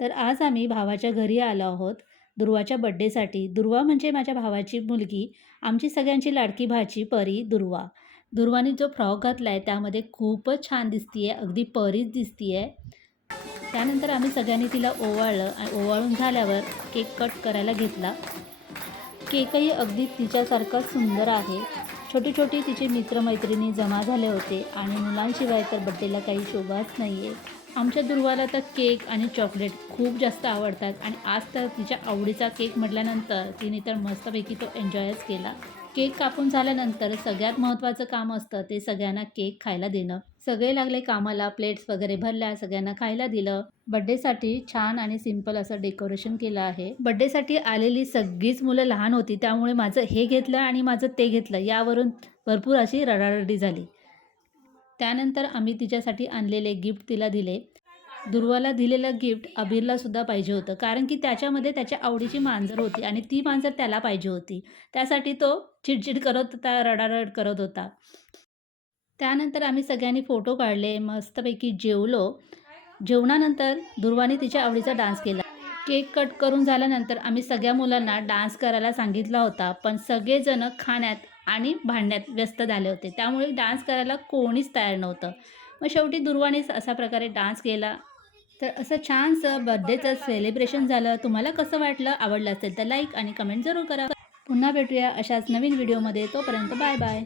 तर आज आम्ही भावाच्या घरी आलो आहोत दुर्वाच्या बड्डेसाठी. दुर्वा म्हणजे माझ्या भावाची मुलगी, आमची सगळ्यांची लाडकी भाची परी दुर्वा. दुर्वाने जो फ्रॉक घातला आहे त्यामध्ये खूपच छान दिसतीये, अगदी परीच दिसतीये. त्यानंतर आम्ही सगळ्यांनी तिला ओवाळलं आणि ओवाळून झाल्यावर केक कट करायला घेतला. केकही अगदी तिच्यासारखा सुंदर आहे. छोटी-छोटी तिचे मित्र-मैत्रिणी जमा झाले होते आणि मुलांशिवाय तर बड्डेला काही शोभाच नाही आहे. आमच्या दुर्वाला तर केक आणि चॉकलेट खूप जास्त आवडतात आणि आज तर तिच्या आवडीचा केक म्हटल्यानंतर तिने तर मस्तपैकी तो एन्जॉयच केला. केक कापून झाल्यानंतर सगळ्यात महत्त्वाचं काम असतं ते सगळ्यांना केक खायला देणं. सगळे लागले कामाला, प्लेट्स वगैरे भरल्या, सगळ्यांना खायला दिलं. बड्डेसाठी छान आणि सिंपल असं डेकोरेशन केलं आहे. बड्डेसाठी आलेली सगळीच मुलं लहान होती, त्यामुळे माझं हे घेतलं आणि माझं ते घेतलं यावरून भरपूर अशी रडारडी झाली. त्यानंतर आम्ही तिच्यासाठी आणलेले गिफ्ट तिला दिले. दुर्वाला दिलेलं गिफ्ट अबीरला सुद्धा पाहिजे होतं, कारण की त्याच्यामध्ये त्याच्या आवडीची मांजर होती आणि ती मांजर त्याला पाहिजे होती. त्यासाठी तो चिडचिड करत होता, रडारड करत होता. त्यानंतर आम्ही सगळ्यांनी फोटो काढले, मस्तपैकी जेवलो. जेवणानंतर दुर्वाने तिच्या आवडीचा डान्स केला. केक कट करून झाल्यानंतर आम्ही सगळ्या मुलांना डान्स करायला सांगितला होता, पण सगळेजण खाण्यात आणि भांडण्यात व्यस्त झाले होते. त्यामुळे डान्स करायला कोणीच तयार नव्हतं. मग शेवटी दुर्वानेच अशा प्रकारे डान्स केला. तर असं छानसं बर्थडेचं सेलिब्रेशन झालं. तुम्हाला कसं वाटलं? आवडलं असेल तर लाईक आणि कमेंट जरूर करा. पुन्हा भेटूया अशाच नवीन व्हिडिओमध्ये. तोपर्यंत बाय बाय.